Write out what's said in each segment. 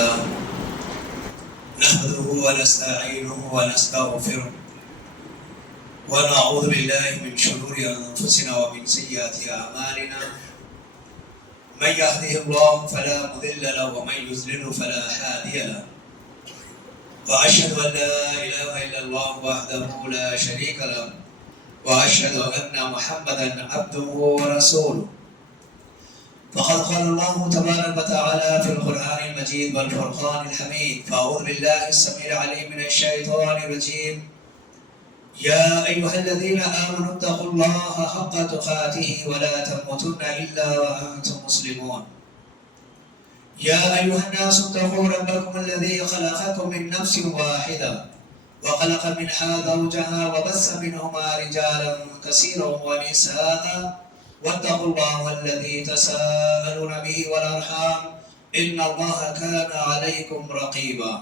لله نحمده ونستعينه ونستغفره ونعوذ بالله من شرور أنفسنا ومن سيئات أعمالنا من يهده الله فلا مضل له ومن يضلل فلا هادي له وأشهد أن لا إله إلا الله وحده لا شريك له وأشهد أن محمدا عبده ورسوله فقد قال الله تبارك وتعالى في القرآن المجيد والفرقان الحميد فأعوذ بالله السميع العليم من الشيطان الرجيم يا أيها الذين آمنوا اتقوا الله حق تقاته ولا تموتن إلا وأنتم مسلمون يا أيها الناس اتقوا ربكم الذي خلقكم من نفس واحدة وخلق منها زوجها وبث منهما رجالا كثيرا ونساء واتقوا الله الذي تساءلون به والأرحام إن الله كان عليكم رقيبا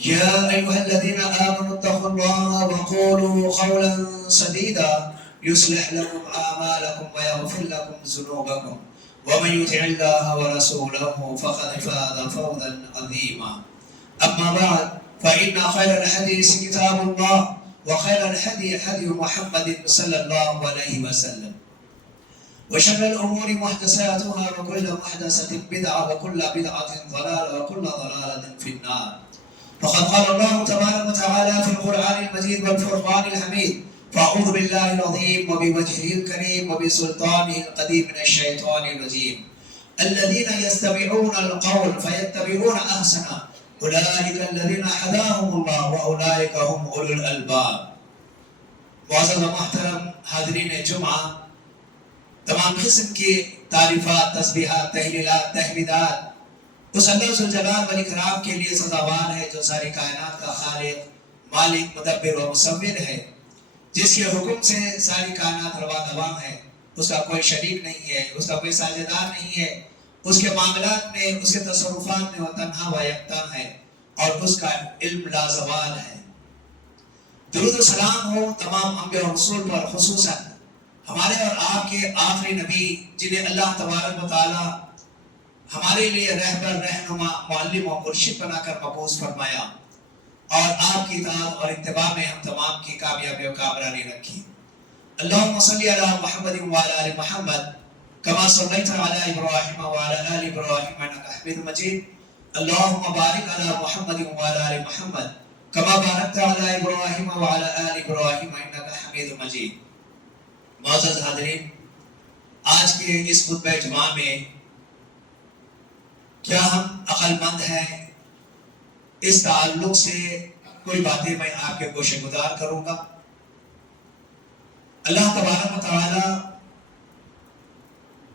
يا أيها الذين آمنوا اتقوا الله وقولوا قولا سديدا يصلح لكم أعمالكم ويغفر لكم ذنوبكم ومن يطع الله ورسوله فقد فاز فوزا عظيما أما بعد فإن خير الحديث كتاب الله وخير الهدي هدي محمد صلى الله عليه وسلم وشر الأمور محدثاتها وكل محدثة بدعة وكل بدعة ضلالة وكل ضلالة في النار فقد قال الله تبارك وتعالى في القرآن المجيد والفرقان الحميد فأعوذ بالله العظيم وبوجهه الكريم وبسلطانه القديم من الشيطان الرجيم الذين يستمعون القول فيتبعون أحسنه أولئك الذين هداهم الله وأولئك هم أولو الألباب معزز محترم حاضرین جمعہ، تمام قسم کی تعریفات، تسبیحات، تحلیلات، تحمیدات اس اللہ ذوالجلال والاکرام کے لیے سزاوار ہے جو ساری کائنات کا خالق، مالک، مدبر و مصور ہے، جس کے حکم سے ساری کائنات رواں دواں ہے، اس کا کوئی شریک نہیں ہے، اس کا کوئی ساجدار نہیں ہے، اس کے معاملات میں، اس کے تصرفات میں وہ تنہا و یکتا ہے اور اس کا علم لازوال ہے۔ درود و سلام ہو تمام انبیاء و رسول پر، خصوصاً ہمارے اور آپ کے آخری نبی جنہیں اللہ تبارک و تعالی ہمارے لیے رہبر، رہنما، معلم و مرشد بنا کر مبعوث فرمایا اور آپ کی اطاعت اور اتباع میں ہم تمام کی کامیابی و کامرانی رکھی۔ اللہم صلی علی محمد وعلی آل محمد کما صلیت علی ابراہیم وعلی آل ابراہیم انک حمید مجید اللہم بارک علی محمد وعلی آل محمد کما بارکت علی ابراہیم وعلی آل ابراہیم انک حمید مجید۔ معزز حاضرین، آج کے اس خطبہ جمعہ میں کیا ہم عقل مند ہیں، اس تعلق سے کوئی باتیں میں آپ کے گوشے گزار کروں گا۔ اللہ تبارک و تعالی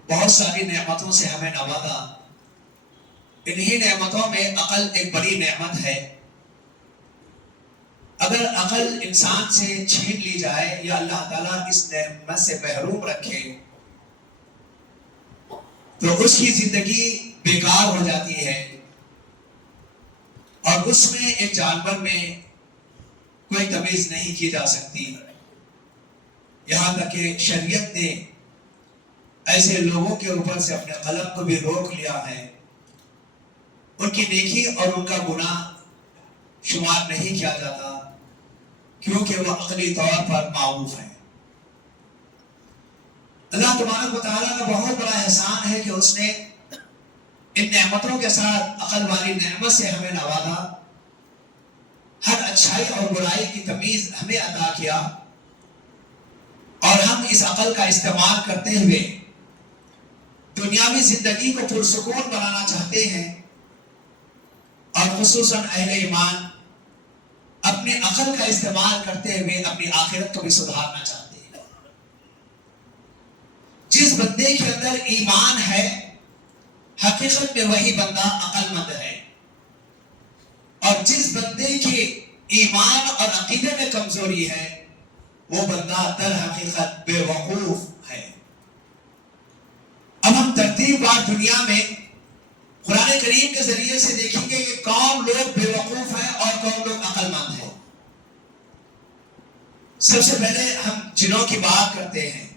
بہت ساری نعمتوں سے ہمیں نوازا، انہی نعمتوں میں عقل ایک بڑی نعمت ہے۔ اگر عقل انسان سے چھین لی جائے یا اللہ تعالیٰ اس نعمت سے محروم رکھے تو اس کی زندگی بیکار ہو جاتی ہے اور اس میں ایک جانور میں کوئی تمیز نہیں کی جا سکتی۔ یہاں تک کہ شریعت نے ایسے لوگوں کے اوپر سے اپنے قلم کو بھی روک لیا ہے، ان کی نیکی اور ان کا گناہ شمار نہیں کیا جاتا کیونکہ وہ عقلی طور پر معروف ہے۔ اللہ تبارک و تعالیٰ کا بہت بڑا احسان ہے کہ اس نے ان نعمتوں کے ساتھ عقل والی نعمت سے ہمیں نوازا، ہر اچھائی اور برائی کی تمیز ہمیں عطا کیا اور ہم اس عقل کا استعمال کرتے ہوئے دنیاوی زندگی کو پرسکون بنانا چاہتے ہیں اور خصوصاً اہل ایمان اپنے عقل کا استعمال کرتے ہوئے اپنی آخرت کو بھی سدھارنا چاہتے ہیں۔ جس بندے کے اندر ایمان ہے حقیقت میں وہی بندہ عقل مند ہے، اور جس بندے کے ایمان اور عقیدے میں کمزوری ہے وہ بندہ در حقیقت بے وقوف ہے۔ اب ہم ترتیب بار دنیا میں قرآن کریم کے ذریعے سے دیکھیں گے کہ کون لوگ بے وقوف ہیں اور کون لوگ عقل مند ہیں۔ سب سے پہلے ہم جنوں کی بات کرتے ہیں۔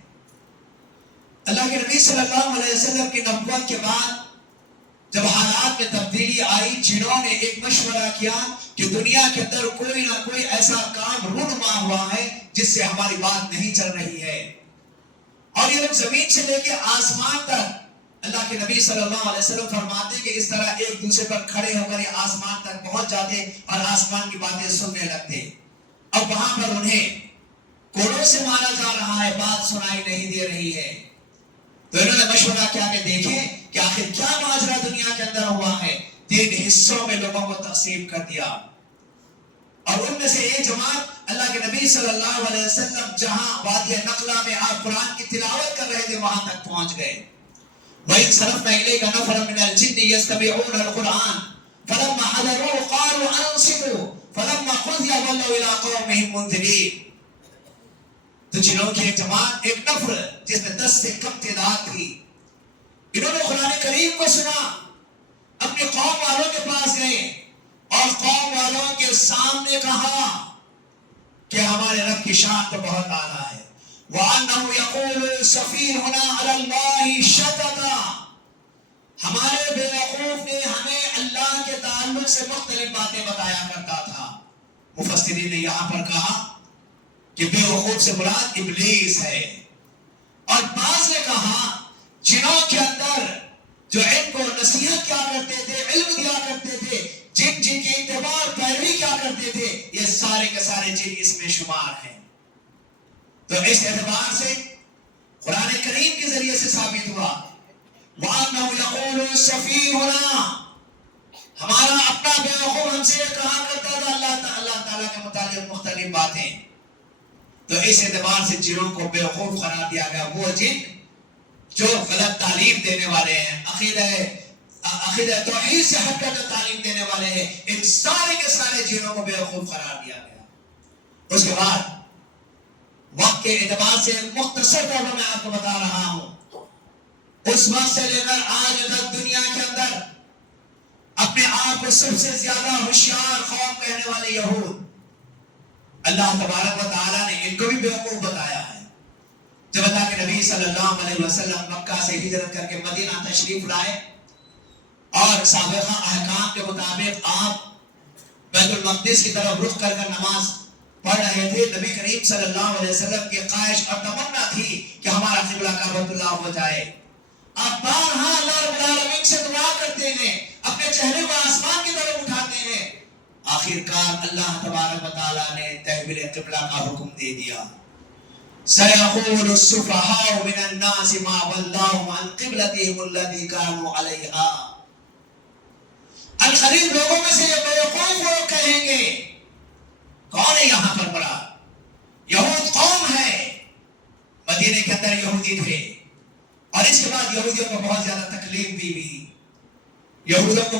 اللہ کے نبی صلی اللہ علیہ وسلم کی نبوت کے بعد جب حالات میں تبدیلی آئی، جنہوں نے ایک مشورہ کیا کہ دنیا کے اندر کوئی نہ کوئی ایسا کام رونما ہوا ہے جس سے ہماری بات نہیں چل رہی ہے، اور یہ لوگ زمین سے لے کے آسمان تک، اللہ کے نبی صلی اللہ علیہ وسلم فرماتے کہ اس طرح ایک دوسرے پر کھڑے ہو کر یہ آسمان تک پہنچ جاتے اور آسمان کی باتیں سننے لگتے، اب وہاں پر انہیں کوڑوں سے مارا جا رہا ہے، بات سنائی نہیں دے رہی ہے، تو انہوں نے مشورہ کیا کہ دیکھیں کہ آخر کیا ماجرا دنیا کے اندر ہوا ہے، 3 حصوں میں لوگوں کو تقسیم کر دیا، اور ان میں سے ایک جماعت اللہ کے نبی صلی اللہ علیہ وسلم جہاں وادی نخلا میں آپ قرآن کی تلاوت کر رہے تھے وہاں تک پہنچ گئے۔ وَإِذْ صَرَفْنَا إِلَيْكَ نَفَرًا مِنَ الْجِنِّ يَسْتَمِعُونَ الْقُرْآنَ فَلَمَّا حَضَرُوهُ قَالُوا أَنصِتُوا فَلَمَّا قُضِيَ وَلَّوْا إِلَىٰ قَوْمِهِمْ مُنذِرِينَ۔ تو جنہوں کی ایک جماعت، ایک نفر جس میں 10 سے کم تعداد تھی، انہوں نے قرآن کریم کو سنا، اپنے قوم والوں کے پاس گئے اور قوم والوں کے سامنے کہا کہ ہمارے رب کی شان تو بہت اعلیٰ ہے، وَأَنَّهُ يَقُولُ سَفِيهُنَا عَلَى اللَّهِ شَطَطًا، ہمارے بیوقوف نے ہمیں اللہ کے تعلق سے مختلف باتیں بتایا کرتا تھا۔ مفسرین نے یہاں پر کہا کہ بیوقوف سے مراد ابلیس ہے، اور بعض نے کہا جنوں کے اندر جو علم کو نصیحت کیا کرتے تھے، علم دیا کرتے تھے، جن کی اتباع پیروی کیا کرتے تھے، یہ سارے کے سارے جن اس میں شمار ہیں۔ تو اس اعتبار سے قرآن کریم کے ذریعے سے ثابت ہوا وَأَنَّهُ يَقُولُ سَفِيهُنَا، ہمارا اپنا بیوقوف ہم سے کہا کرتا تھا اللہ تعالیٰ کے متعلق مختلف باتیں۔ تو اس اعتبار سے جنوں کو بیوقوف قرار دیا گیا، وہ جن جو غلط تعلیم دینے والے ہیں، عقیدہ توحید سے ہٹ کر تعلیم دینے والے ہیں، ان سارے کے سارے جنوں کو بیوقوف قرار دیا گیا۔ اس کے بعد وقت کے اعتبار سے مختصر طور پر میں آپ کو بتا رہا ہوں، اس وقت سے لے کر آج تک دنیا کے اندر اپنے آپ کو سب سے زیادہ ہوشیار قوم کہنے والے یہود، اللہ تبارک و تعالیٰ نے ان کو بھی بیوقوف بتایا ہے۔ جب اللہ کے نبی صلی اللہ علیہ وسلم مکہ سے ہجرت کر کے مدینہ تشریف لائے اور سابقہ احکام کے مطابق آپ بیت المقدس کی طرف رخ کر کر نماز پڑھ رہے تھے، نبی کریم صلی اللہ علیہ وسلم کی خواہش اور تمنا تھی کہ ہمارا قبلہ کعبۃ اللہ ہو جائے۔ آپ بارہا اللہ رب العالمین سے دعا کرتے ہیں، اپنے چہرے کو آسمان کی طرف اٹھاتے ہیں، آخر کار اللہ تبارک و تعالیٰ نے تحویل قبلہ کا حکم دے دیا۔ سَيَقُولُ السُّفَهَاءُ مِنَ النَّاسِ مَا وَلَّاهُمْ عَنْ قِبْلَتِهِمُ الَّتِي كَانُوا عَلَيْهَا، القریب لوگوں میں سے یہ بیوقوف لوگ کہیں گے، کون ہے یہاں پر بڑا؟ یہود قوم ہے، مدینے کے اندر یہودی تھے، اور اس کے بعد یہودیوں کو بہت زیادہ تکلیف دی ہوئی، یہودیوں کو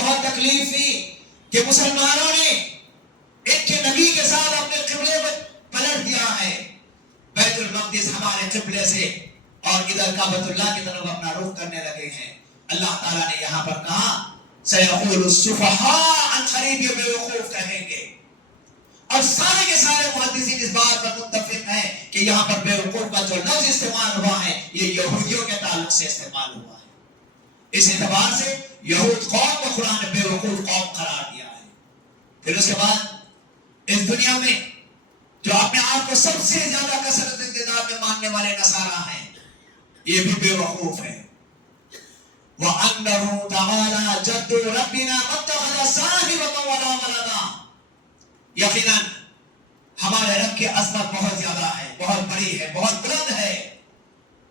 بہت تکلیف دی کہ مسلمانوں نے ایک کے نبی کے ساتھ اپنے قبلے کو پلٹ دیا ہے، بیت المقدس ہمارے قبلے سے اور ادھر کعبۃ اللہ کی طرف اپنا رخ کرنے لگے ہیں۔ اللہ تعالیٰ نے یہاں پر کہا سَيَقُولُ السُّفَهَاءُ، عن قریب یہ بیوقوف کہیں گے، اور سارے کے سارے محدثین اس بات پر متفق ہیں کہ یہاں پر بیوقوف کا جو لفظ استعمال ہوا ہے یہ یہودیوں کے تعلق سے استعمال ہوا ہے۔ اس اعتبار سے یہود قوم کو قرآن نے بیوقوف قوم قرار دیا ہے۔ پھر اس کے بعد اس دنیا میں جو اپنے آپ کو سب سے زیادہ کثرت تعداد میں ماننے والے نصارہ ہیں، یہ بھی بیوقوف ہے۔ وَأَنَّهُ تَعَالَى جَدُّ رَبِّنَا مَتَّخَذَ صَاحِبَةً وَلَا وَلَدًا، یقیناً ہمارے رب کی عظمت بہت زیادہ ہے، بہت بڑی ہے، بہت بلند ہے،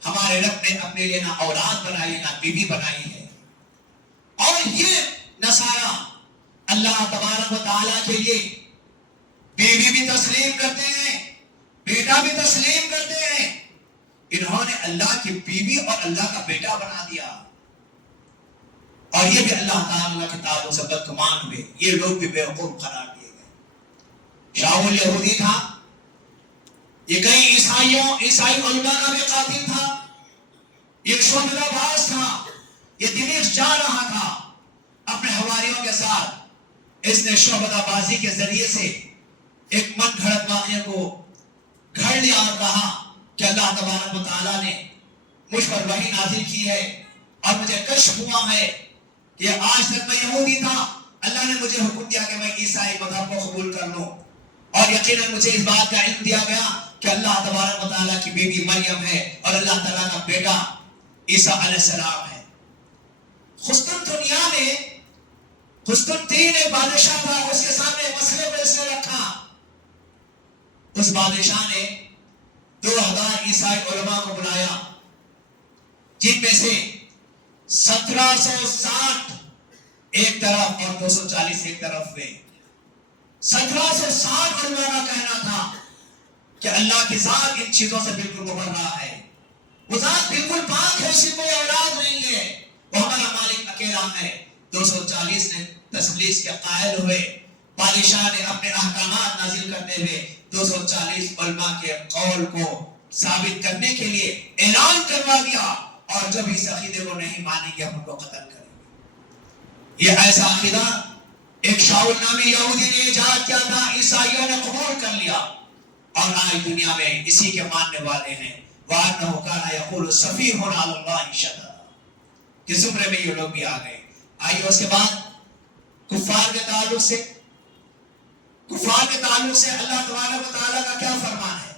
ہمارے رب نے اپنے لیے نہ اولاد بنائی نہ بیوی بنائی ہے، اور یہ نصارہ اللہ تبارک و تعالیٰ کے لیے بیوی بھی تسلیم کرتے ہیں، بیٹا بھی تسلیم کرتے ہیں، انہوں نے اللہ کی بیوی اور اللہ کا بیٹا بنا دیا، اور یہ بھی اللہ تعالیٰ کے تعلق سے بدگمان ہوئے، یہ لوگ بھی بیوقوف قرار دیے گئے۔ شاول یہودی تھا، یہ کئی عیسائی علماء کا بھی قاتل تھا، یہ شعبہ باز تھا، یہ دمشق جا رہا تھا اپنے حواریوں کے ساتھ، اس نے شعبہ بازی کے ذریعے سے ایک من گھڑت واقعے کو گھڑ لیا اور کہا کہ اللہ تبارک و تعالیٰ نے مجھ پر وحی نازل کی ہے اور مجھے کشف ہوا ہے کہ آج تک میں یہودی تھا، اللہ نے مجھے حکم دیا کہ میں عیسائی مذہب کو قبول کر لوں، اور یقیناً مجھے اس بات کا علم دیا گیا کہ اللہ تبارک و تعالیٰ کی بیوی مریم ہے اور اللہ تعالیٰ کا بیٹا عیسیٰ علیہ السلام ہے۔ قسطنطنیہ میں قسطنطین ایک بادشاہ تھا، اس کے سامنے مسئلے کو اس نے رکھا۔ اس بادشاہ نے 2000 عیسائی علماء کو بلایا، جن میں سے 1760 ایک طرف اور 240 ایک طرف ہوئے۔ 1760 علماء کا کہنا تھا کہ اللہ کی ذات ان چیزوں سے بالکل مبرہ ہے، وہ ذات بالکل پاک ہے، اس کی کوئی اولاد نہیں ہے، وہ ہمارا مالک اکیلا ہے۔ 240 نے تثلیث کے قائل ہوئے۔ بادشاہ نے اپنے احکامات نازل کرتے ہوئے 240 علماء کے قول کو ثابت کرنے کے لیے اعلان کروا دیا، اور جب اس عقیدے کو نہیں مانیں گے ہم ان کو قتل کریں گے۔ یہ ایسا عقیدہ ایک شاول نامی یہودی نے ایجاد کیا تھا، عیسائیوں نے قبول کر لیا، اور آج دنیا میں اسی کے ماننے والے ہیں۔ وَأَنَّهُ كَانَ يَقُولُ سَفِيهٌ عَلَى اللَّهِ شَطَطًا، کہ زمرے میں یہ لوگ بھی آ گئے۔ آئیے اس کے بعد کفار کے تعلق سے اللہ تبارک و تعالیٰ کا کیا فرمان ہے؟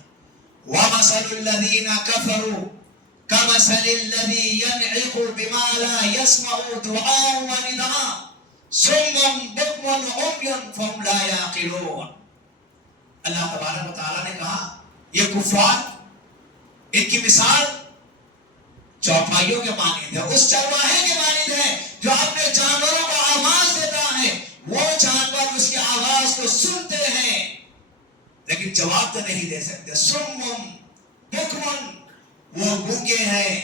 وَمَثَلُ الَّذِينَ كَفَرُوا كَمَثَلِ الَّذِي يَنْعِقُ بِمَا لَا يَسْمَعُ دُعَاءً وَنِدَاءً سُمٌّ بُكْمٌ عُمْيٌ فَهُمْ لَا يَعْقِلُونَ۔ اللہ تبارک و تعالیٰ نے کہا یہ کفار، ان کی مثال چوپائیوں کے مانند ہے، اس چرواہے کے مانند ہے جو اپنے جانوروں کو آواز دیتا ہے۔ وہ جانور اس کی آواز کو سنتے ہیں لیکن جواب تو نہیں دے سکتے۔ سمم بکمن، وہ گونگے ہیں،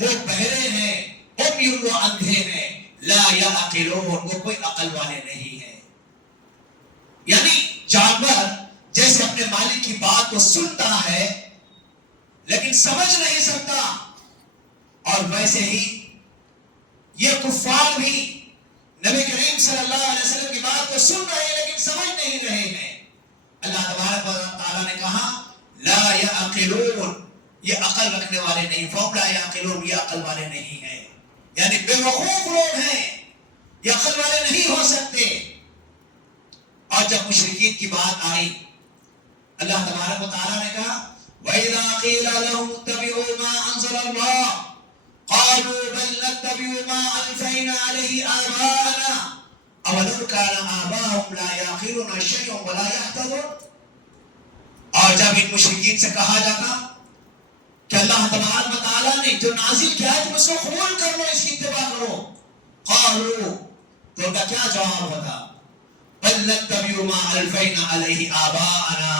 وہ بہرے ہیں، عمیٌ، وہ اندھے ہیں، لا یعقلون، وہ کوئی عقل والے نہیں ہیں۔ یعنی جانور جیسے اپنے مالک کی بات کو سنتا ہے لیکن سمجھ نہیں سکتا، اور ویسے ہی یہ کفار بھی نبی کریم صلی اللہ علیہ وسلم کی بات کو سن رہے ہیں لیکن سمجھ نہیں رہے ہیں۔ اللہ تبارک و تعالیٰ نے کہا لا یعقلون، یہ عقل رکھنے والے نہیں، فهم لا یعقلون، یہ عقل والے نہیں ہیں، یعنی بے وقوف لوگ ہیں، یہ عقل والے نہیں ہو سکتے۔ اور جب مشرکین کی بات آئی، اللہ تبارک و تعالیٰ نے کہا وَإِذَا قِيلَ لَهُمُ اتَّبِعُوا مَا أَنزَلَ اللَّهُ قَالُوا بَلْ نَتَّبِعُ مَا أَلْفَيْنَا عَلَيْهِ آبَاءَنَا أَوَلَوْ كَانَ آبَاؤُهُمْ لَا يَعْقِلُونَ شَيْئًا وَلَا يَهْتَدُونَ۔ اور جب ان مشرکین سے کہا جاتا کہ اللہ تبارک و تعالیٰ نے جو نازل کیا ہے تم اس کو قبول کر لو، اس کی اتباع کرو، قالوا، تو ان کا کیا جواب ہوتا؟ بَلْ نَتَّبِعُ مَا أَلْفَيْنَا عَلَيْهِ آبَاءَنَا،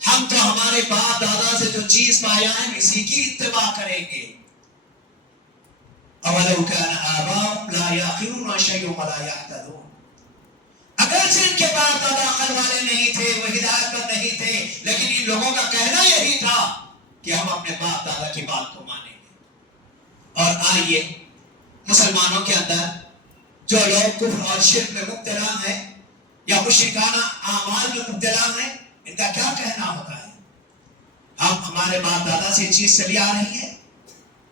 ہم تو ہمارے باپ دادا سے جو چیز پایا ہے اسی کی اتباع کریں گے۔ اولو کان آباؤہم لا یعقلون شیئا ولا یہتدون، اگرچہ ان کے باپ دادا عقل والے نہیں تھے، وہ ہدایت پر نہیں تھے، لیکن ان لوگوں کا کہنا یہی تھا کہ ہم اپنے باپ دادا کی بات کو مانیں گے۔ اور آئیے مسلمانوں کے اندر جو لوگ کفر اور شرک میں مبتلا ہیں یا مشرکانہ اعمال میں مبتلا ہیں، ان کا کیا کہنا ہوتا ہے؟ ہم ہمارے باپ دادا سے چیز چلی آ رہی ہے،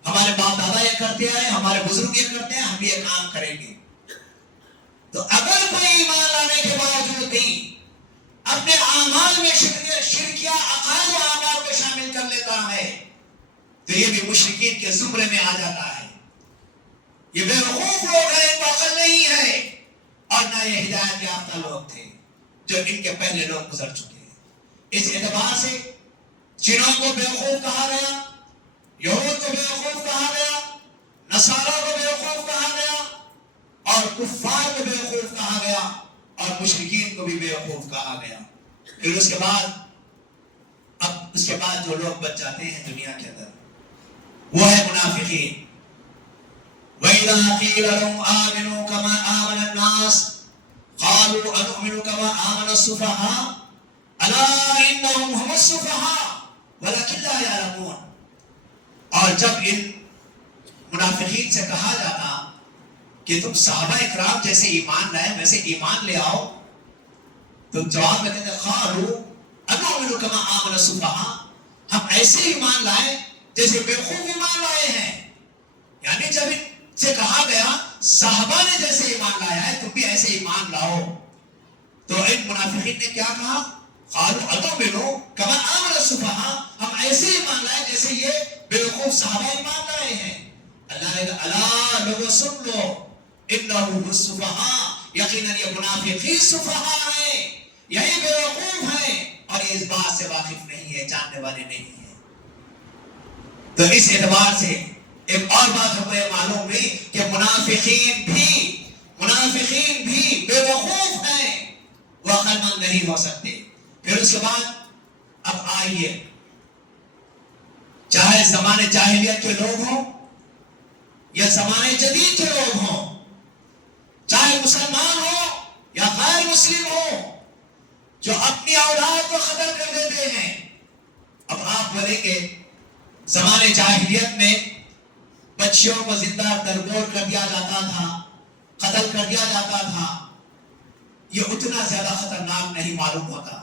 ہمارے باپ دادا یہ کرتے آئے، ہمارے بزرگ یہ کرتے ہیں، ہم بھی یہ کام کریں گے۔ تو اگر کوئی ایمان لانے کے باوجود بھی اپنے اعمال میں شرکیہ عقائد و اعمال کو شامل کر لیتا ہے تو یہ بھی مشرکین کے زمرے میں آ جاتا ہے۔ یہ بے وقوف لوگ ہیں، ان کو عقل نہیں ہے، اور نہ یہ ہدایت یافتہ لوگ تھے جو ان کے پہلے لوگ گزر چکے ہیں۔ اس اعتبار سے چینوں کو بیوقوف کہا گیا، یہود کو بیوقوف کہا گیا، نصارہ کو بیوقوف کہا گیا، اور کفار کو بیوقوف کہا گیا، اور مشرکین کو بھی بیوقوف کہا گیا۔ پھر اس کے بعد جو لوگ بچ جاتے ہیں دنیا کے اندر وہ ہے منافقین۔ وَإِذَا قِيلَ لَهُمْ آمِنُوا كَمَا آمَنَ النَّاسُ قَالُوا أَنُؤْمِنُ كَمَا آمَنَ السُّفَهَاءُ أَلَا إِنَّهُمْ هُمُ السُّفَهَاءُ وَلَكِنْ لَا يَعْلَمُونَ۔ اور جب ان منافقین سے کہا جاتا کہ تم صحابہ اکرام جیسے ایمان لائے ویسے ایمان لے آؤ، تو جواب میں کہتے ہیں قَالُوا أَنُؤْمِنُ كَمَا آمَنَ السُّفَهَاءُ، ہم ایسے ایمان لائے جیسے بیوقوف ایمان لائے ہیں۔ یعنی جب ان سے کہا گیا صحابہ نے جیسے ایمان لایا ہے تم بھی ایسے ایمان لاؤ. تو ان منافقین نے کیا کہا؟ قالوا اَنُؤْمِنُ كَمَا آمَنَ السُّفَهَاءُ، ہم ایسے ایمان لائے جیسے یہ بیوقوف صحابہ ایمان لائے ہیں. اللہ نے کہا الا لوگوں سن لو انہم السفہاء، یقیناً یہ منافقین سفہاء ہیں، یہی بیوقوف ہیں اور یہ اس بات سے واقف نہیں ہے، جاننے والے نہیں ہیں. تو اس اعتبار سے ایک اور بات ہمیں معلوم ہوئی کہ منافقین بھی بیوقوف ہیں، وہ عقل مند نہیں ہو سکتے. پھر اس کے بعد اب آئیے، چاہے زمانے جاہلیت کے لوگ ہوں یا زمانے جدید کے لوگ ہوں، چاہے مسلمان ہو یا غیر مسلم ہو، جو اپنی اولاد کو قتل کر دیتے ہیں. اب آپ بولیں گے زمانے جاہلیت میں بچیوں کو زندہ درگور کر دیا جاتا تھا، قتل کر دیا جاتا تھا. یہ اتنا زیادہ خطرناک نہیں معلوم ہوتا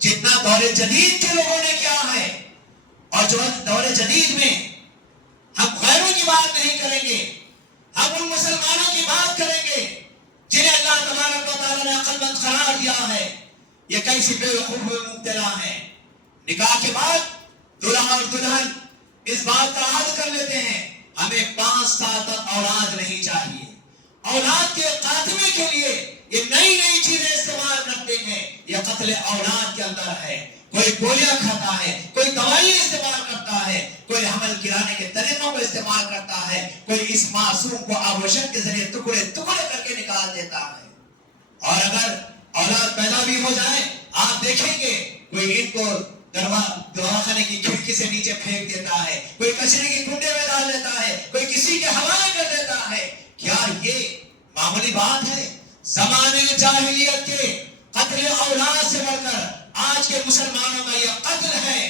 جتنا دور جدید کے لوگوں نے کیا ہے. اور جو دور جدید میں ہم غیروں کی بات نہیں کریں گے، ہم ان مسلمانوں کی بات کریں گے جنہیں اللہ تبارک و تعالیٰ نے عقل مند قرار دیا ہے. یہ کیسی بے وقوف میں مبتلا ہیں. نکاح کے بعد دلہا اور دلہن اس بات کا عہد کر لیتے ہیں ہمیں 5 سال تک اولاد نہیں چاہیے. اولاد کے خاتمے کے لیے یہ نئی چیزیں استعمال کرتے ہیں. یہ قتل اولاد کے اندر ہے. کوئی گولیاں کھاتا ہے، کوئی دوائیں استعمال کرتا ہے، کوئی حمل گرانے کے طریقوں کو استعمال کرتا ہے، کوئی اس معصوم کو آبوشن کے ذریعے ٹکڑے کر کے نکال دیتا ہے. اور اگر اولاد پیدا بھی ہو جائے آپ دیکھیں گے کوئی ان کو دواخانے کی کھڑکی سے نیچے پھینک دیتا ہے، کوئی کچرے کی کنڈے میں ڈال دیتا ہے، کوئی کسی کے حوالے کر دیتا ہے. کیا یہ معمولی بات ہے؟ زمانے جاہلیت کے قتل اولاد سے بڑھ کر آج کے مسلمانوں کا یہ قتل ہے.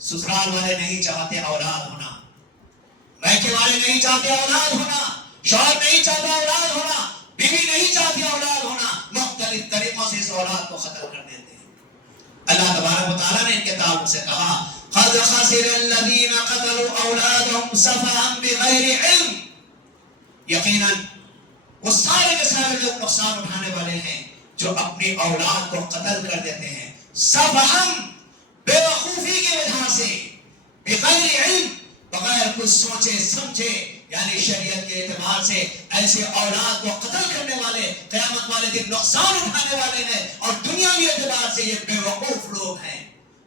سسرال والے نہیں چاہتے اولاد ہونا، میکے والے نہیں چاہتے اولاد ہونا، شوہر نہیں چاہتا اولاد ہونا، بیوی نہیں چاہتی اولاد ہونا، مختلف طریقوں سے اس اولاد کو ختم کر دیتے ہیں. اللہ تبارک و تعالیٰ نے ان کے تعلق سے کہا قَدْ خَسِرَ الَّذِينَ قَتَلُوا أَوْلَادَهُمْ سَفَهًا بِغَيْرِ عِلْمٍ، یقیناً وہ سارے کے سارے لوگ نقصان اٹھانے والے ہیں جو اپنی اولاد کو قتل کر دیتے ہیں سفہم، بے وقوفی کی وجہ سے، بغیر علم، بغیر کچھ سوچے سمجھے. یعنی شریعت کے اعتبار سے ایسے اولاد کو قتل کرنے والے قیامت والے دن نقصان اٹھانے والے ہیں، اور دنیاوی اعتبار سے یہ بے وقوف لوگ ہیں.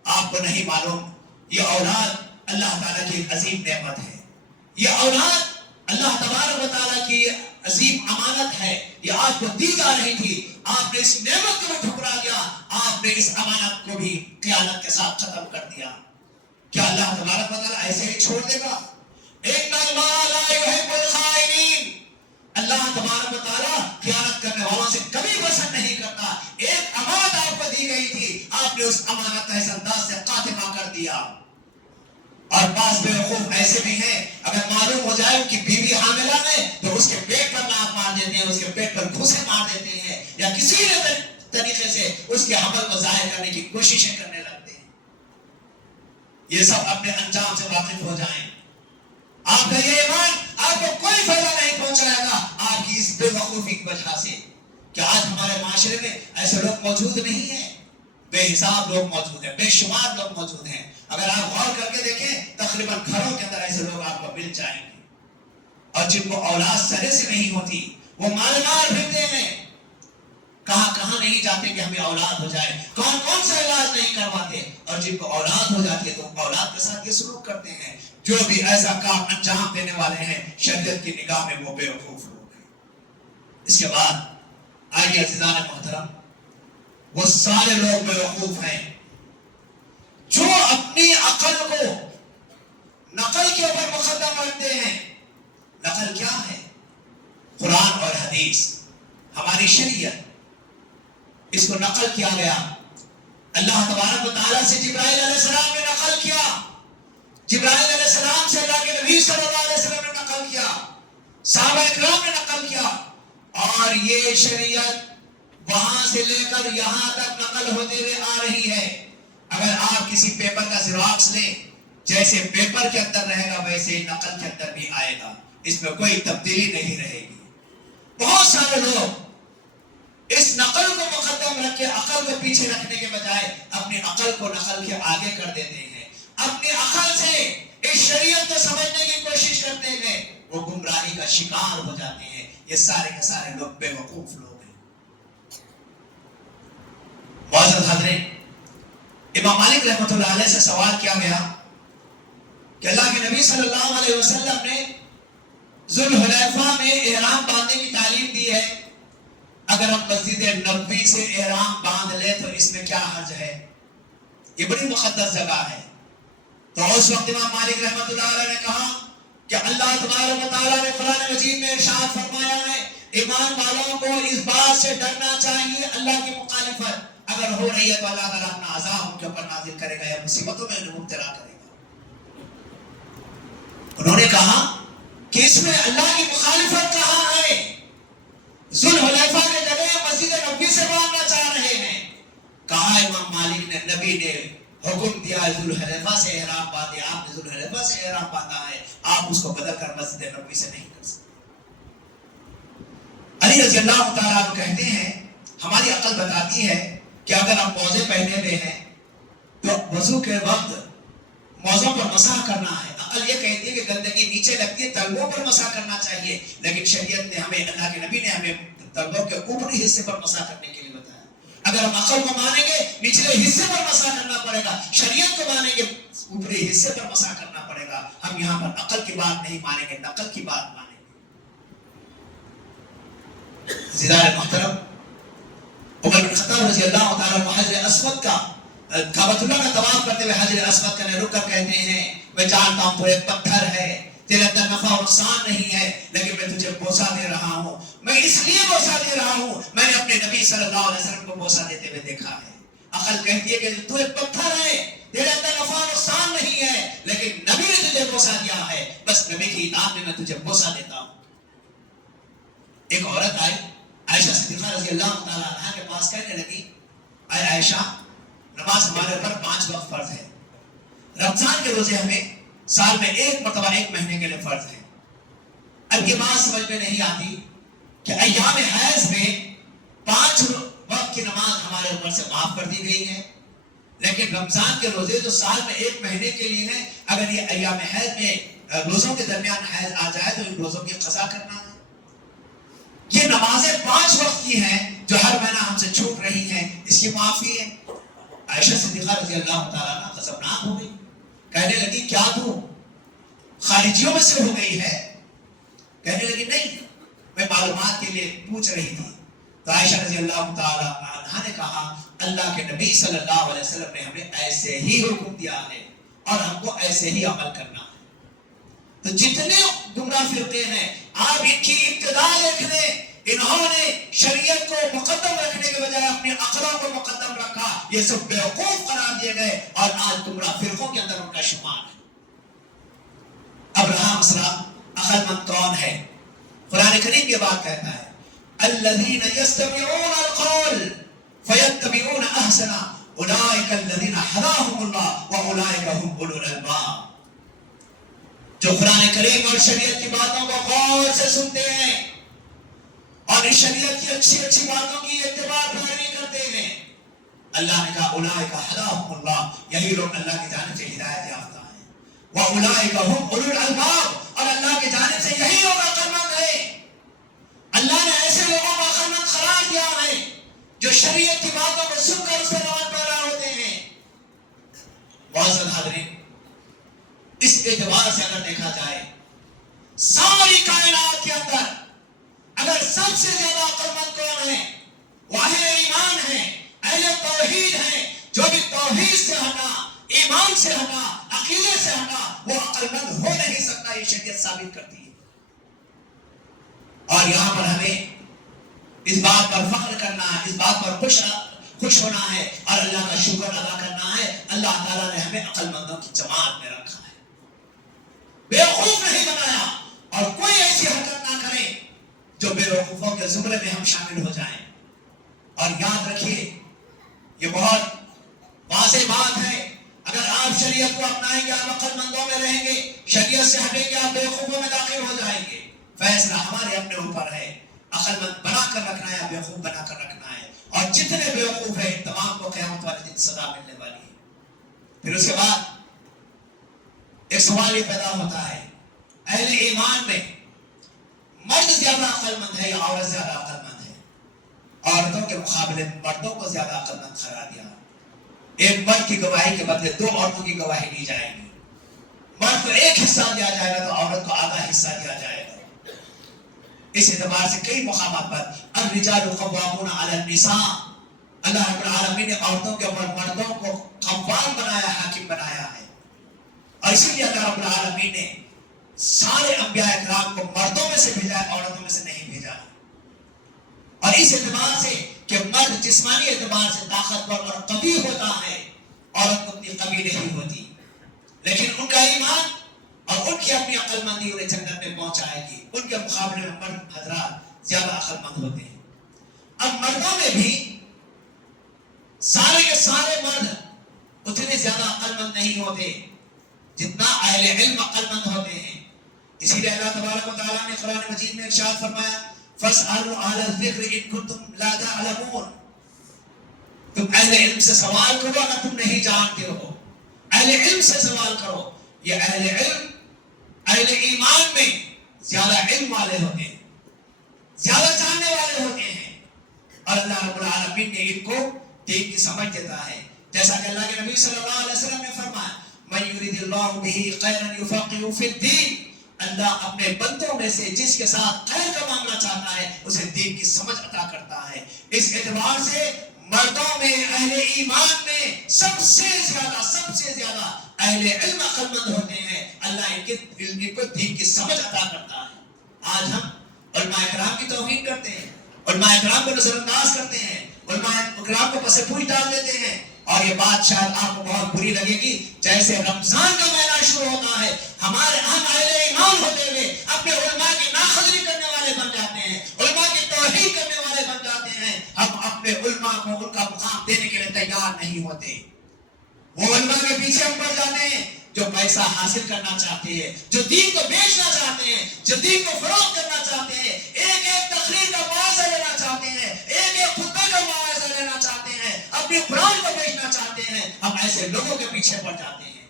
آپ کو نہیں معلوم یہ اولاد اللہ تعالیٰ کی عظیم نعمت ہے. یہ اولاد اللہ تبارک و تعالیٰ کی عظیم امانت ہے. یہ آپ کو دی جا رہی تھی، آپ نے اس نعمت کو بھی ٹھکرا دیا، آپ نے اس امانت کو بھی خیانت کے ساتھ ختم کر دیا. کیا اللہ تبارک و تعالیٰ ایسے ہی چھوڑ دے گا؟ ان اللہ لا يحب الخائنین، اللہ تبارک و تعالیٰ خیانت کرنے والوں سے کبھی پسند نہیں کرتا. ایک امانت آپ کو دی گئی تھی، آپ نے اس امانت کا اس انداز سے خاتمہ کر دیا. اور بعض بیوقوف ایسے بھی ہیں اگر معلوم ہو جائے ان کی بیوی حاملہ ہے تو اس کے پیٹ پر لات مار دیتے ہیں، اس کے پیٹ پر گھوسے مار دیتے ہیں، یا کسی طریقے سے اس کے حمل کو ظاہر کرنے کی کوششیں کرنے لگتے ہیں. یہ سب اپنے انجام سے واقف ہو جائیں. آپ کا یہ ایمان آپ کو کوئی فائدہ نہیں پہنچائے گا آپ کی اس بے وقوفی کی وجہ سے. کیا آج ہمارے معاشرے میں ایسے لوگ موجود نہیں ہیں؟ بے حساب لوگ موجود ہیں، بے شمار لوگ موجود ہیں. اگر آپ غور کر کے دیکھیں تقریباً گھروں کے اندر ایسے لوگ آپ کو مل جائیں گے، اور جن کو اولاد سرے سے نہیں ہوتی وہ مال مار پھرتے ہیں، کہاں نہیں جاتے کہ ہمیں اولاد ہو جائے، کون سا علاج نہیں کرواتے، اور جن کو اولاد ہو جاتی ہے تو اولاد کے ساتھ یہ سلوک کرتے ہیں. جو بھی ایسا کام انجام دینے والے ہیں شریعت کی نگاہ میں وہ بے وقوف لوگ ہیں. اس کے بعد آئیے عزیزان محترم، وہ سارے لوگ بے وقوف ہیں جو اپنی عقل کو نقل کے اوپر مقدم رکھتے ہیں. نقل کیا ہے؟ قرآن اور حدیث، ہماری شریعت، اس کو نقل کیا گیا. اللہ تبارک و تعالیٰ سے جبرائیل علیہ السلام نے نقل کیا، جبرائیل علیہ السلام سے اللہ کے نبی صلی اللہ علیہ وسلم نے نقل کیا، صحابہ اکرام نے نقل کیا، اور یہ شریعت وہاں سے لے کر یہاں تک نقل ہوتے ہوئے آ رہی ہے. اگر آپ کسی پیپر کا زیراکس لیں، جیسے پیپر کے اندر رہے گا ویسے ہی نقل کے اندر بھی آئے گا، اس میں کوئی تبدیلی نہیں رہے گی. بہت سارے لوگ اس نقل کو مقدم رکھ کے عقل کو پیچھے رکھنے کے بجائے اپنی عقل کو نقل کے آگے کر دیتے ہیں، اپنی عقل سے اس شریعت کو سمجھنے کی کوشش کرتے ہیں، وہ گمراہی کا شکار ہو جاتے ہیں۔ یہ سارے کے سارے لوگ بے وقوف لوگ ہیں۔ معزز حضرین، امام مالک رحمۃ اللہ علیہ سے سوال کیا گیا کہ اللہ کے نبی صلی اللہ علیہ وسلم نے ذوالحلیفہ میں احرام باندھنے کی تعلیم دی ہے، اگر ہم مسجد نبوی سے احرام باندھ لیں تو اس میں کیا حرج ہے؟ یہ بڑی مقدس جگہ ہے۔ تو اس وقت امام مالک رحمۃ اللہ علیہ نے کہا کہ اللہ تبارک و تعالیٰ نے قرآن مجید میں ارشاد فرمایا ہے ایمان والوں کو اس بات سے ڈرنا چاہیے اللہ کی مخالفت اگر ہو رہی ہے تو اللہ تعالیٰ اپنا عذاب ان کے اوپر نازل کرے گا یا مصیبتوں میں انہیں مبتلا کرے گا۔ انہوں نے کہا کہ اس میں اللہ کی مخالفت کہاں ہے؟ ذوالحلیفہ کے جگہ مسجد نبوی سے باندھنا چاہ رہے ہیں۔ کہا امام مالک نے نبی نے حکم دیا ذوالحلیفہ سے احرام باندھے، آپ نے ذوالحلیفہ سے احرام باندھا ہے، آپ اس کو بدل کر مسجد نبوی سے نہیں کر سکتے۔ علی رضی اللہ تعالیٰ عنہ کہتے ہیں ہماری عقل بتاتی ہے کہ اگر ہم موزے پہنے ہوئے ہیں تو وضو کے وقت موزوں پر مسح کرنا ہے۔ عقل یہ کہتی ہے کہ گندگی نیچے لگتی ہے، تلووں پر مسح کرنا چاہیے، لیکن شریعت نے ہمیں، اللہ کے نبی نے ہمیں تلووں کے اوپری حصے پر مسح کرنے کے لیے بتایا۔ اگر ہم عقل کو مانیں گے نچلے حصے پر مسح کرنا پڑے گا، شریعت کو مانیں گے اوپری حصے پر مسح کرنا پڑے گا۔ ہم یہاں پر عقل کی بات نہیں مانیں گے، نقل کی بات مانیں گے۔ عزیزان محترم، عمر بن خطاب رضی اللہ تعالیٰ عنہ حجر اسود کا، کعبۃ اللہ کا طواف کرتے ہوئے حجر اسود کا رک کر کہتے ہیں میں جانتا ہوں تو ایک پتھر ہے، تیرے اندر نفع و نقصان نہیں ہے، لیکن میں تجھے بوسہ دے رہا ہوں۔ میں اس لیے بوسہ دے رہا ہوں، میں نے اپنے نبی صلی اللہ علیہ وسلم کو بوسہ دیتے ہوئے دیکھا ہے۔ عقل کہتی ہے کہ تو ایک پتھر ہے، تیرے اندر نفع و نقصان نہیں ہے، لیکن نبی نے تجھے بوسہ دیا ہے، بس نبی کی اطاعت میں تجھے بوسہ دیتا ہوں۔ ایک عورت آئی عائشہ صدیقہ رضی اللہ تعالیٰ عنہا کے پاس، کہنے لگی اے عائشہ، نماز ہمارے پر 5 وقت فرض ہے، رمضان کے روزے ہمیں سال میں ایک مرتبہ ایک مہینے کے لیے فرض ہے۔ اب یہ بات سمجھ میں نہیں آتی کہ ایام حیض میں 5 وقت کی نماز ہمارے اوپر سے معاف کر دی گئی ہے، لیکن رمضان کے روزے جو سال میں ایک مہینے کے لیے ہیں، اگر یہ ایام حیض میں روزوں کے درمیان حیض آ جائے تو ان روزوں کی قضا کرنا ہے۔ یہ نمازیں 5 وقت کی ہیں جو ہر مہینہ ہم سے چھوٹ رہی ہیں، اس کی معافی ہے۔ عائشہ صدیقہ رضی اللہ تعالیٰ عنہ غضبناک ہو گئی، کہنے لگی کیا تو خارجیوں میں سے ہو گئی ہے؟ کہنے لگی نہیں، میں معلومات کے لیے پوچھ رہی تھی۔ تو عائشہ رضی اللہ تعالیٰ عنہ نے کہا اللہ کے نبی صلی اللہ علیہ وسلم نے ہمیں ایسے ہی حکم دیا ہے اور ہم کو ایسے ہی عمل کرنا ہے۔ تو جتنے گمراہ فرقے ہیں آپ ان کی ابتدا دیکھ لیں، انہوں نے شریعت کو مقدم رکھنے کے بجائے اپنی عقلوں کو مقدم رکھا، یہ سب بیوقوف قرار دیے گئے اور آج گمراہ فرقوں کے اندر ان کا شمار ہے۔ اب رہا مسئلہ عقل مند کون ہے؟ قرآن کریم یہ بات کہتا ہے الذین یستمعون القول فیتبعون احسنہ اولئک الذین ہداہم اللہ واولئک هم اولو الالباب۔ جو قرآن کریم اور شریعت کی باتوں کو غور سے سنتے ہیں اور اس شریعت کی اچھی اچھی باتوں کی اتباع پیروی کرتے ہیں، اللہ نے کہا اولئک ہداہم اللہ، یہی لوگ اللہ کی جانب سے ہدایت یافتہ ہیں، واولئک هم اولو الالباب، اور اللہ کی جانب سے یہی لوگ عقل مند ہیں۔ اللہ نے ایسے لوگوں کو عقل مند قرار دیا ہے جو شریعت کی باتوں کو سن کر اس سے عمل پیرا ہوتے ہیں۔ معزز حاضرین، اس اعتبار سے اگر دیکھا جائے ساری کائنات کے اندر اگر سب سے زیادہ عقل مند کون ہے؟ وہ اہل ایمان ہیں، اہل توحید ہیں۔ جو بھی توحید سے ہٹا، ایمان سے ہٹا، عقیدے سے ہٹا، وہ عقل مند ہو نہیں سکتا، یہ شریعت ثابت کرتی ہے۔ اور یہاں پر ہمیں اس بات پر فخر کرنا ہے، اس بات پر خوش ہونا ہے اور اللہ کا شکر ادا کرنا ہے، اللہ تعالیٰ نے ہمیں عقل مندوں کی جماعت میں رکھا ہے، بیوقوف نہیں بنایا۔ اور کوئی ایسی حرکت نہ کرے جو بیوقوفوں کے زمرے میں ہم شامل ہو جائیں۔ اور یاد رکھیے یہ بہت واضح بات ہے، اگر آپ شریعت کو اپنائیں گے آپ عقل مندوں میں رہیں گے، شریعت سے ہٹیں گے آپ بیوقوفوں میں داخل ہو جائیں گے۔ فیصلہ ہمارے اپنے اوپر ہے۔ عقل مند بنا کر رکھنا ہے یا بیوقوف بنا کر رکھنا ہے. اور جتنے بیوقوف ہیں تمام کو قیامت والے دن سزا ملنے والی ہے. پھر اس کے بعد ایک سوال یہ پیدا ہوتا ہے، اہل ایمان میں مرد زیادہ عقل مند ہے یا عورت زیادہ عقل مند ہے؟ عورتوں کے مقابلے میں مردوں کو زیادہ عقل مند قرار دیا. ایک مرد کی گواہی کے بدلے 2 عورتوں کی گواہی دی جائے گی. مرد کو ایک حصہ دیا جائے گا تو عورت کو آدھا حصہ دیا جائے گا. اس اعتبار سے کئی مقامات پر الرجال قوامون علی النساء، اللہ رب العالمین نے عورتوں کے اوپر مردوں کو قوام بنایا، حاکم بنایا ہے. اور اسی لیے اللہ رب العالمین نے سارے انبیاء کرام کو مردوں میں سے بھیجا ہے، عورتوں میں سے نہیں بھیجا. اور اس اعتبار سے کہ مرد جسمانی اعتبار سے طاقتور اور قوی ہوتا ہے، عورت اتنی قوی نہیں ہوتی. لیکن ان کا ایمان اور ان کی اپنی عقل مندی انہیں جنت میں پہنچائے گی. ان کے مقابلے میں مرد حضرات زیادہ عقل مند ہوتے ہیں. اب مردوں میں بھی سارے کے سارے مرد اتنے زیادہ عقل مند نہیں ہوتے جتنا اہل علم عقل مند ہوتے ہیں. اسی لیے اللہ تبارک و تعالیٰ نے قرآن مجید میں ارشاد فرمایا فَاسْأَلُوا أَهْلَ الذِّكْرِ إِن كُنتُمْ لَا تَعْلَمُونَ. تم اہل علم سے سوال کرو اگر تم نہیں جانتے ہو. اہل علم سے سوال کرو. یہ اہل علم اہل ایمان میں زیادہ علم والے ہوتے ہیں، زیادہ جاننے والے ہوتے ہیں. اور اللہ رب العالمین نے ان کو دین کی سمجھ دیتا ہے. جیسا کہ اللہ کے نبی صلی اللہ علیہ وسلم نے فرمایا مَن يُرِدِ اللَّهُ بِهِ خَيْرًا يُفَقِّهُ فِي الدِّينِ. اللہ اپنے بندوں میں سے جس کے ساتھ خیر کا معاملہ چاہتا ہے اسے دین کی سمجھ عطا کرتا ہے. اس اعتبار سے مردوں میں اہل ایمان میں سب سے زیادہ اہل علم عقل مند ہوتے ہیں. اللہ ان کو دین کی سمجھ عطا کرتا ہے. آج ہم علماء کرام کی توہین کرتے ہیں، علماء کرام کو نظر انداز کرتے ہیں، علماء کرام کو پس پوچھ ڈال دیتے ہیں. اور یہ بات شاید آپ کو بہت بری لگے گی، جیسے رمضان کا مہینہ شروع ہوتا ہے ہمارے ہم اہل ایمان ہوتے ہوئے اپنے علماء کی ناقدری کرنے والے بن جاتے ہیں، علماء کی توہین کرنے والے بن جاتے ہیں. ہم اپنے علماء کو ان کا مقام دینے کے لیے تیار نہیں ہوتے. وہ علماء کے پیچھے ہم پڑ جاتے ہیں جو پیسہ حاصل کرنا چاہتے ہیں، جو دین کو بیچنا چاہتے ہیں، جو دین کو فروغ کرنا چاہتے ہیں، ایک ایک تقریر کا معاوضہ لینا چاہتے ہیں، ایک ایک خطبے کا معاوضہ لینا چاہتے ہیں، اپنے قرآن کو بیچنا چاہتے ہیں. ہم ایسے لوگوں کے پیچھے پڑ جاتے ہیں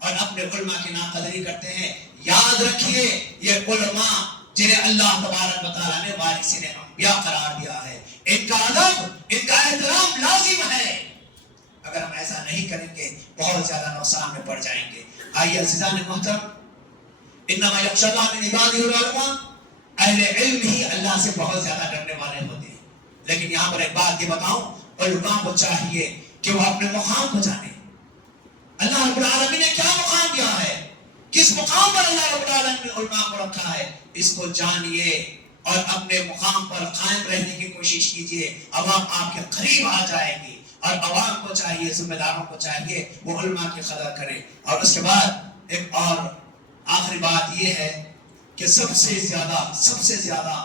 اور اپنے علماء کی ناقدری کرتے ہیں. یاد رکھیے یہ علماء جنہیں اللہ تبارک و تعالیٰ نے وارثین انبیاء قرار دیا ہے، ان کا ادب ان کا احترام لازم ہے. اگر ہم ایسا نہیں کریں گے بہت زیادہ نقصان میں پڑ جائیں گے. آئیے عزیزان محترم، انما یخشی اللہ من عبادہ العلماء، اہل علم ہی اللہ سے بہت زیادہ ڈرنے والے ہوتے ہیں. لیکن یہاں پر ایک بات یہ بتاؤں، علماء کو چاہیے کہ وہ اپنے مقام کو جانے. اللہ رب العالمین نے کیا مقام دیا ہے، کس مقام پر اللہ رب العالمین نے علماء کو رکھا ہے، اس کو جانیے اور اپنے مقام پر قائم رہنے کی کوشش کیجیے. عوام آپ کے قریب آ جائے گی اور عوام کو چاہیے، ذمہ داروں کو چاہیے وہ علماء کی قدر کریں. اور اس کے بعد ایک اور آخری بات یہ ہے کہ سب سے زیادہ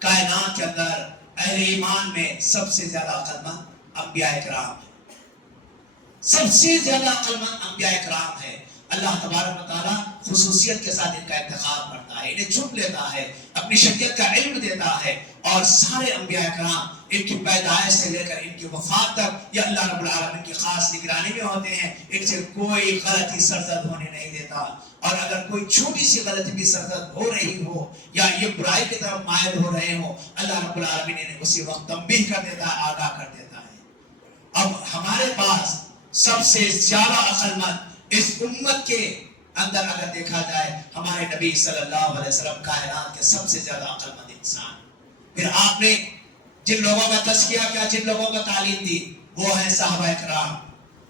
کائنات کے اندر اہل ایمان میں سب سے زیادہ عقل مند انبیاء کرام ہیں. سب سے زیادہ عقل مند انبیاء کرام ہے. اللہ تبارک و تعالیٰ خصوصیت کے ساتھ ان کا انتخاب کرتا ہے، انہیں چن لیتا ہے، اپنی شریعت کا علم دیتا ہے. اور سارے انبیاء کرام ان کی پیدائش سے لے کر ان کی وفات تک یہ اللہ رب العالمین کی خاص نگرانی میں ہوتے ہیں. ان سے کوئی غلطی سرزد ہونے نہیں دیتا. اور اگر کوئی چھوٹی سی غلطی بھی سرزد ہو رہی ہو یا یہ برائی کی طرف مائل ہو رہے ہو، اللہ رب العالمین انہیں اسی وقت تنبیہ کر دیتا ہے، آگاہ کر دیتا ہے. اب ہمارے پاس سب سے زیادہ عقل مند اس امت کے اندر اگر دیکھا جائے ہمارے نبی صلی اللہ علیہ وسلم کائنات کے سب سے زیادہ عقل مند انسان. پھر آپ نے جن لوگوں کا تذکیہ کیا، جن لوگوں کا تعلیم دی، وہ ہیں صحابہ کرام.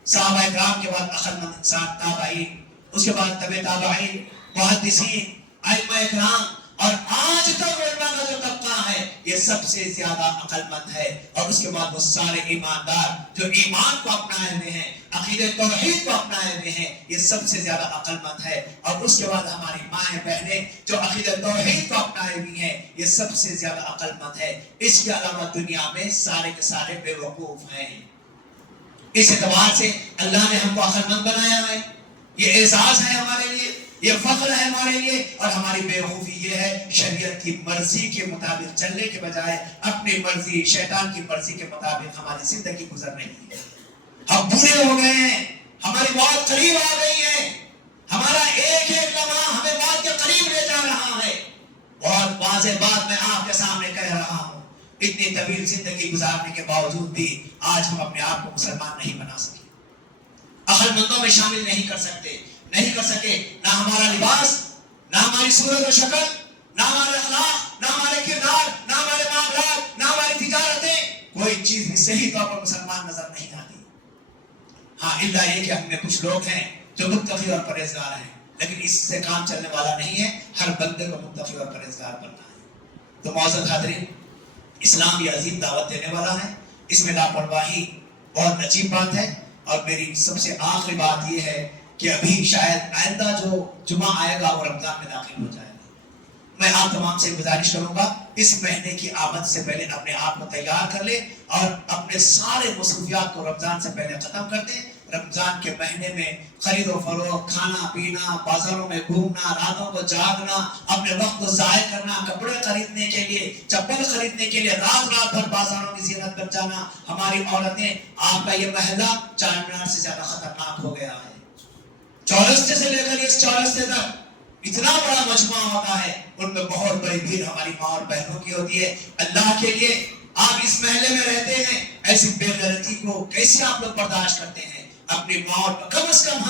صحابہ کرام کے بعد عقل مند انسان تابعین، اس کے بعد تبع تابعین، محدثین، ائمہ کرام، اور آج تک علماء کا جو طبقہ ہے یہ سب سے زیادہ عقل مند ہے. اور اس کے بعد وہ سارے ایماندار جو ایمان کو اپنائے ہوئے ہیں، عقیدہ توحید کو اپنائے ہوئے ہیں، یہ سب سے زیادہ عقل مند ہے. اور اس کے بعد ہماری مائیں بہنیں جو عقیدہ توحید کو اپنائے ہوئی ہیں، یہ سب سے زیادہ عقل مند ہے. اس کے علاوہ دنیا میں سارے کے سارے بے وقوف ہیں. اس اعتبار سے اللہ نے ہم کو عقل مند بنایا ہے، یہ اعزاز ہے ہمارے لیے. یہ فخر ہے ہمارے لیے. اور ہماری بیوقوفی یہ ہے شریعت کی مرضی کے مطابق چلنے کے بجائے اپنی مرضی شیطان کی مرضی کے مطابق ہماری زندگی گزر رہی ہے. ہم بوڑھے ہو گئے ہیں, ہماری موت قریب آ گئی ہے, ہمارا ایک ایک لمحہ ہمیں موت کے قریب لے جا رہا ہے. بہت واضح بات میں آپ کے سامنے کہہ رہا ہوں, اتنی طویل زندگی گزارنے کے باوجود بھی آج ہم اپنے آپ کو مسلمان نہیں بنا سکے, عقل مندوں میں شامل نہیں کر سکے. نہ ہمارا لباس, نہ ہماری صورت و شکل, نہ ہمارے اخلاق, نہ ہمارے کردار, نہ ہمارے معاملات, نہ ہماری تجارتیں, کوئی چیز بھی صحیح طور پر مسلمان نظر نہیں آتی. ہاں الا یہ کہ ہم میں کچھ لوگ ہیں جو متقی اور پرہیزگار ہیں, لیکن اس سے کام چلنے والا نہیں ہے. ہر بندے کو متقی اور پرہیزگار بننا ہے. تو معزز حاضرین, اسلام یہ عظیم دعوت دینے والا ہے, اس میں لاپرواہی بہت عجیب بات ہے. اور میری سب سے آخری بات یہ ہے کہ ابھی شاید آئندہ جو جمعہ آئے گا وہ رمضان میں داخل ہو جائے گا. میں آپ تمام سے گزارش کروں گا اس مہینے کی آمد سے پہلے اپنے آپ کو تیار کر لیں اور اپنے سارے مصروفیات کو رمضان سے پہلے ختم کر دیں. رمضان کے مہینے میں خرید و فروخت, کھانا پینا, بازاروں میں گھومنا, راتوں کو جاگنا, اپنے وقت کو ضائع کرنا, کپڑے خریدنے کے لیے, چپل خریدنے کے لیے رات بھر بازاروں کی زینت پر جانا. ہماری عورتیں, آپ کا یہ محلہ چار مینار سے زیادہ خطرناک ہو گیا ہے. چورستے سے لے کر اس چورستے تک اتنا بڑا مجموعہ ہوتا ہے, ان میں بہت بڑی بھیڑ ہماری ماں اور بہنوں کی ہوتی ہے. اللہ کے لیے آپ اس محلے میں رہتے ہیں, ایسی بے غیرتی کو کیسے آپ لوگ برداشت کرتے ہیں؟ اپنی ماں اور کم از کم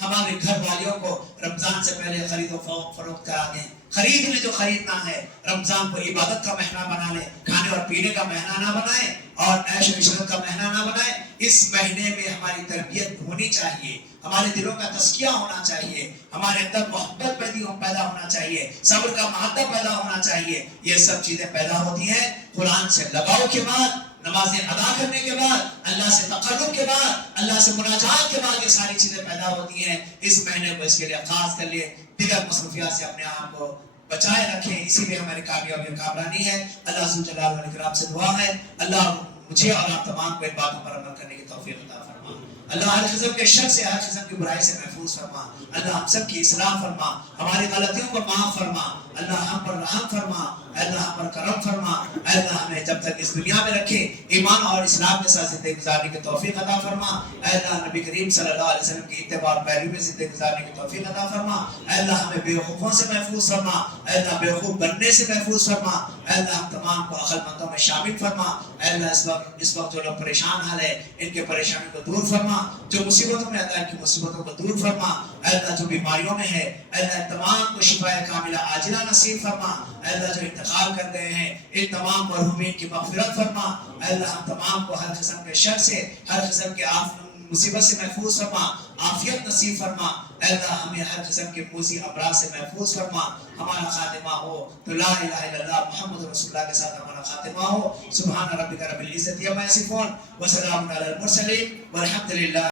ہمارے گھر والیوں کو رمضان سے پہلے خرید و فروخت کرا دیں. خرید لیں جو خریدنا ہے, رمضان کو عبادت کا مہینہ بنا لیں, کھانے اور پینے کا مہینہ نہ بنائیں اور عیش و عشرت کا مہینہ نہ بنائیں. اس مہینے میں ہماری تربیت ہونی چاہیے, ہمارے دلوں کا تزکیہ ہونا چاہیے, ہمارے اندر محبت پیدا ہونا چاہیے, صبر کا مادہ پیدا ہونا چاہیے. یہ سب چیزیں پیدا ہوتی ہیں قرآن سے لگاؤ کے بعد, نمازیں ادا کرنے کے بعد, اللہ سے تقرب کے بعد, اللہ سے مناجات کے بعد. یہ ساری چیزیں پیدا ہوتی ہیں. اس مہینے کو اس کے لیے خاص کر لیے, دیگر مصروفیات سے اپنے آپ کو بچائے رکھیں. اسی میں ہماری کامیابی اور کامرانی ہے. اللہ ذو الجلال والاکرام سے دعا ہے, اللہ مجھے اور آپ تمام کو ان باتوں پر عمل کرنے کی توفیق عطا فرما. اللہ ہر قسم کے شر سے, ہر قسم کی برائی سے محفوظ فرما. اللہ ہم سب کی اصلاح فرما, ہماری غلطیوں کو معاف فرما. اللہ ہم پر رحم فرما, اللہ ہم پر کرم فرما. اللہ ہمیں جب تک اس دنیا میں رکھے ایمان اور اسلام کے ساتھ زندگی گزارنے کی توفیق عطا فرما. اللہ نبی کریم صلی اللہ علیہ وسلم کی اتباع اور پیروی میں زندگی گزارنے کی توفیق عطا فرما. اللہ ہمیں بیوقوفوں سے محفوظ فرما, اللہ بیوقوف بننے سے محفوظ فرما. اللہ ہم تمام کو عقل مندوں میں شامل فرما. اللہ اس وقت جو لوگ پریشان حال ہے ان کے پریشانی کو دور فرما, جو مصیبتوں میں اللہ کی مصیبتوں کو دور فرما. اللہ جو بیماریوں میں ہے اللہ تمام کو شفاء کاملہ عاجلہ نصیب فرما. اللہ جو انتقال کر گئے ہیں ان تمام مرحومین کی مغفرت فرما. اللہ ہم تمام کو ہر قسم کے شر سے, ہر قسم کے مصیبت سے محفوظ فرما, عافیت نصیب فرما. اللہ ہمیں ہر قسم کے موذی امراض سے محفوظ فرما. ہمارا خاتمہ ہو تو لا الہ الا اللہ محمد رسول اللہ کے ساتھ ہمارا خاتمہ ہو. سبحان ربک رب العزت عما یصفون وسلام علی المرسلین والحمد للہ.